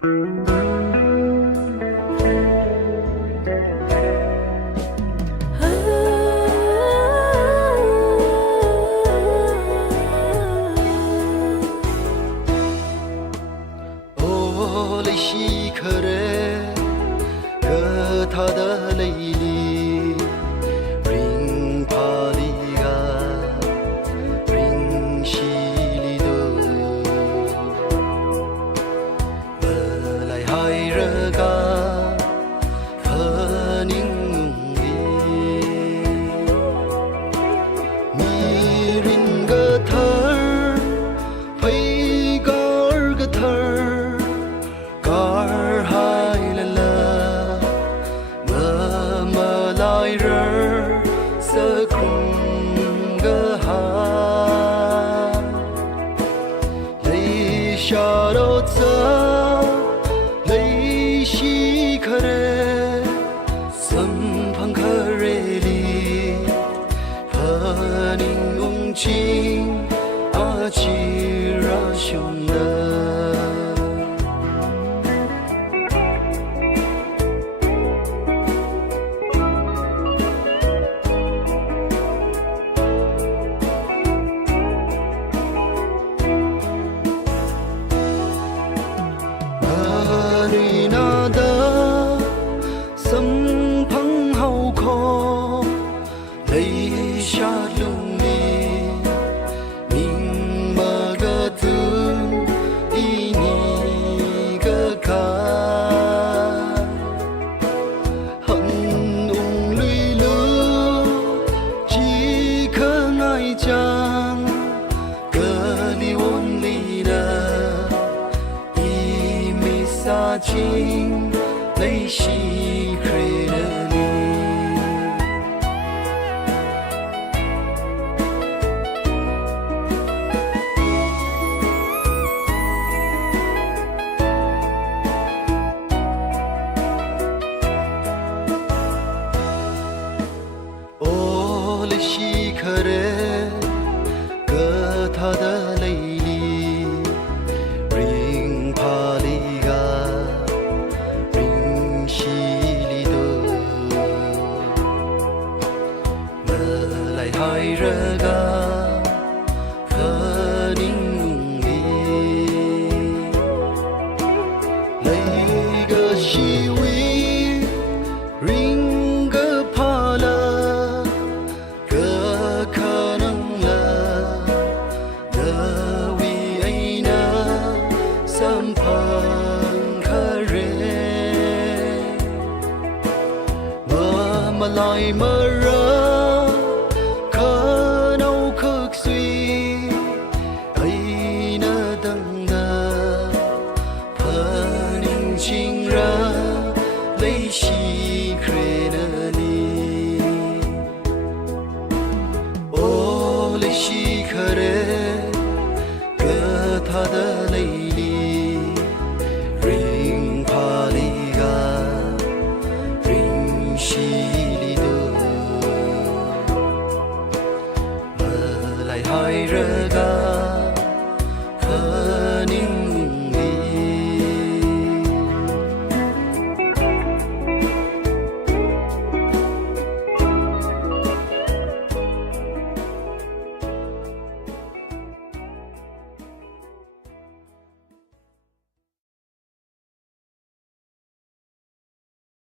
哦，泪西克勒，可他的泪里，ring帕里嘎，ring西里多，本来海热嘎，和宁里，米林个特儿，配个儿个特儿。下到这泪西克勒，身旁克瑞里，和宁用情阿吉拉兄的。你那的身旁好可，泪下流里，明么个字，一你个看，很浓绿绿，几颗爱讲，格里温里的。洒进泪西克勒里，哦，泪西克勒，可他的泪里，ring帕里。海热嘎，和宁里，雷个西维，ring个帕了，个可能了，的维爱那三旁克瑞，么来么。